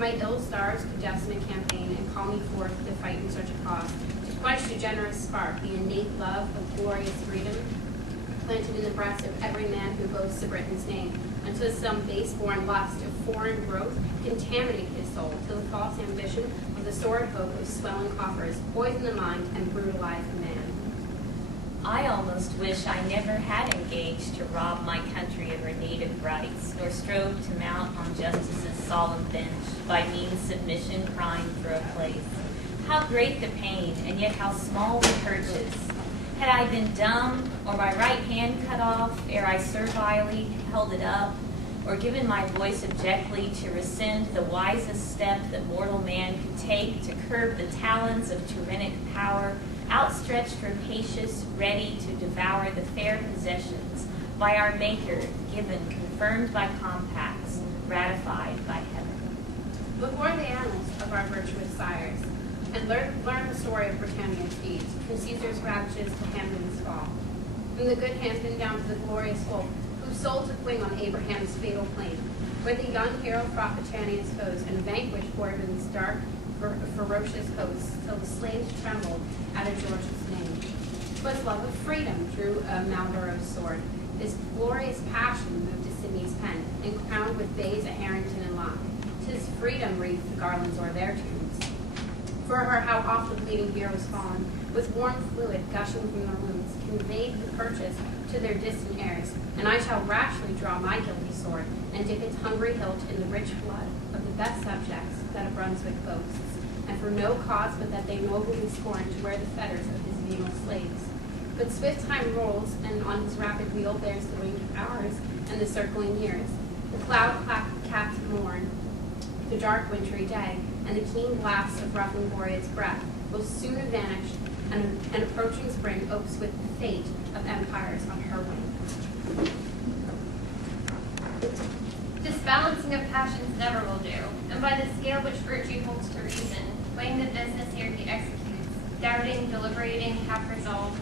My ill stars could jettison a campaign and call me forth to fight in such a cause, to quench the generous spark, the innate love of glorious freedom, planted in the breast of every man who boasts a Briton's name, until some base-born lust of foreign growth contaminate his soul, till the false ambition of the sordid hope of swelling coffers poison the mind and brutalize the man. I almost wish I never had engaged to rob my country of her native rights, nor strove to mount on justice's solemn bench, by mean submission crying for a place. How great the pain, and yet how small the purchase! Had I been dumb, or my right hand cut off, ere I servilely held it up, or given my voice abjectly to rescind the wisest step that mortal man could take to curb the talons of tyrannic power, outstretched rapacious, ready to devour the fair possessions by our Maker, given, confirmed by compacts, ratified by heaven. Look o'er the annals of our virtuous sires, and learn the story of Britannia's deeds, from Caesar's ravages to Hampden's fall, from the good Hampden down to the glorious Wolfe, whose soul took wing on Abraham's fatal plain, where the young hero fought Britannia's foes and vanquished Bourbon's dark, ferocious hosts, till the slaves trembled at a George's name. 'Twas love of freedom drew a Marlborough's sword. This glorious passion moved to Sidney's pen, and crowned with bays at Harrington and Locke. 'Tis freedom wreathed the garlands o'er their tombs. For her how oft the bleeding heroes fallen, with warm fluid gushing from their wounds, conveyed the purchase to their distant heirs. And I shall rashly draw my guilty sword, and dip its hungry hilt in the rich blood of the best subjects that a Brunswick boasts, and for no cause but that they nobly scorn to wear the fetters of his venal slaves. But swift time rolls, and on his rapid wheel bears the winged hours and the circling years, the cloud-capped morn, the dark wintry day, and the keen blasts of rough and glorious breath will soon have vanished, and an approaching spring opes with the fate of empires on her wing. This balancing of passions never will do, and by the scale which virtue holds to reason, weighing the business here he executes, doubting, deliberating, half resolved,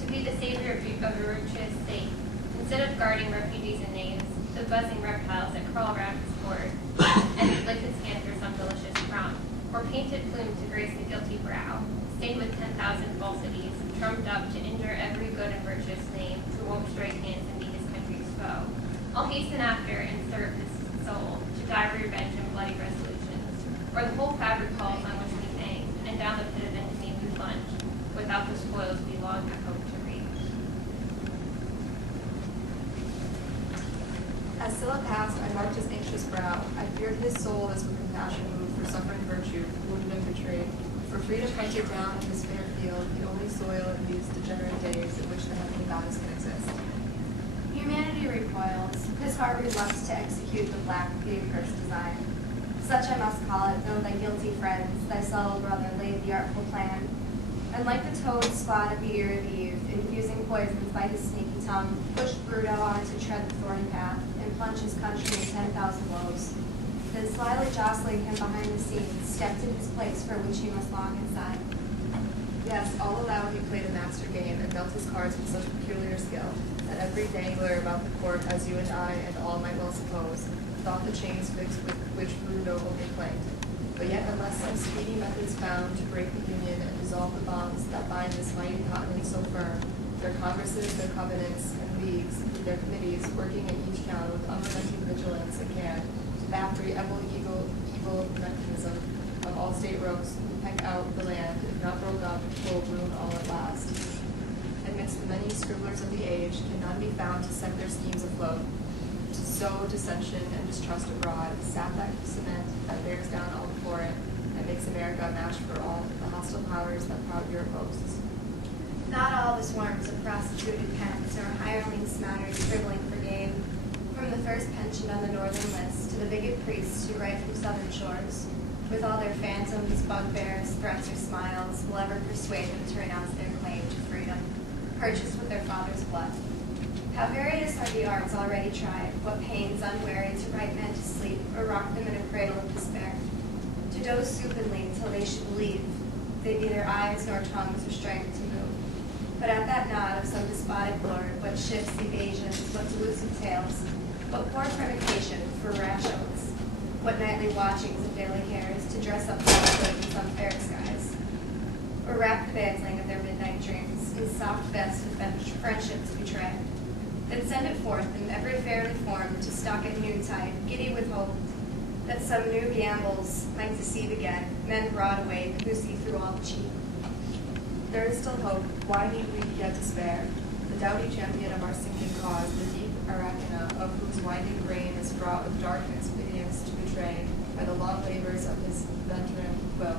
to be the savior of a virtuous state, instead of guarding refugees and knaves, the buzzing reptiles that crawl around his board, and lick his hand for some delicious crumb, or painted plume to grace the guilty brow, stained with 10,000 falsities, trumped up to injure every good and virtuous name, who won't strike hands and be his country's foe. I'll hasten after and serve his soul, to die revenge and bloody resolutions, or the whole fabric falls on which we hang, and down the pit of infamy we plunge, without the spoils we long have hoped to reach. As Sylla passed, I marked his anxious brow. I feared his soul as with compassion moved for suffering virtue, wounded and betrayed. For freedom hunted down in this fair field, the only soil in these degenerate days in which the heavenly goddess can exist. Humanity recoils. His heart relucts to execute the black, the accursed design. Such I must call it, though thy guilty friends, thy subtle brother, laid the artful plan. And like the toad spot at the ear of Eve, infusing poisons by his sneaky tongue, pushed Bruto on to tread the thorny path, and plunge his country in 10,000 woes. Then slyly jostling him behind the scenes, stepped in his place for which he must long inside. Yes, all allow he played a master game and dealt his cards with such peculiar skill that every dangler about the court, as you and I and all might well suppose, thought the chains fixed with which Bruno only clanked. But yet unless some speedy methods found to break the union and dissolve the bonds that bind this mighty continent so firm, their congresses, their covenants, and leagues, with their committees, working in each town with unrelenting vigilance and care, to back the evil mechanism of all state rogues who peck out the land, if not broke up, will ruin all at last. Amidst the many scribblers of the age, can none be found to set their schemes afloat, to sow dissension and distrust abroad, sap that cement that bears down all before it, and makes America a match for all the hostile powers that proud Europe boasts. Not all the swarms of prostituted pens or hireling smatters scribbling for gain, from the first pension on the northern list to the bigot priests who write from southern shores, with all their phantoms, bugbears, threats, or smiles, will ever persuade them to renounce their claim to freedom, purchased with their father's blood. How various are the arts already tried, what pains unwary to write men to sleep, or rock them in a cradle of despair, to doze supinely till they should believe they neither eyes nor tongues or strength to move. But at that nod of some despotic lord, what shifts, evasions, what delusive tales, what poor provocation for rash oaths, what nightly watchings of daily cares to dress up falsehood in some fair skies, or wrap the bantling of their midnight dreams in soft vests with friendship to betray. Then send it forth in every fairly form to stalk at noontide, giddy with hope, that some new gambols might deceive again men broad awake who see through all the cheat. There is still hope. Why need we yet despair? The doughty champion of our sinking cause, the deep Arachina, of whose winding brain is fraught with darkness, hideous to betray, by the long labors of his veteran will,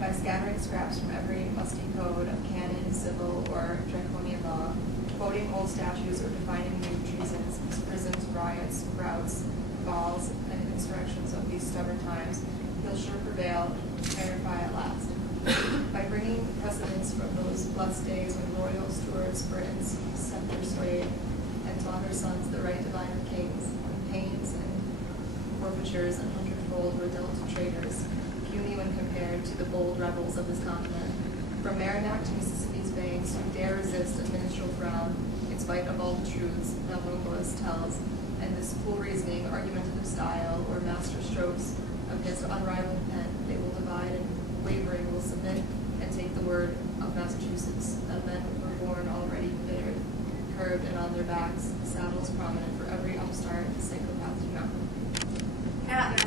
by scattering scraps from every musty code of canon, civil, or draconian law, quoting old statutes or defining new treasons, prisons, riots, routs, balls, and insurrections of these stubborn times, he'll sure prevail, terrify at last. By bringing precedents from those blessed days when royal stewards Britain's scepter swayed, and taught her sons the right divine of kings, when pains and forfeitures and hundredfold were dealt to traitors, puny when compared to the bold rebels of this continent. From Merrimack to Mississippi's banks, who dare resist a minstrel frown, in spite of all the truths Nabonidus tells, and this cool reasoning, argumentative style, or master strokes of his unrivaled pen, they will divide and wavering will submit and take the word of Massachusetts, that men were born already bittered, curved, and on their backs, saddles prominent for every upstart psychopath to know. Not Massachusetts.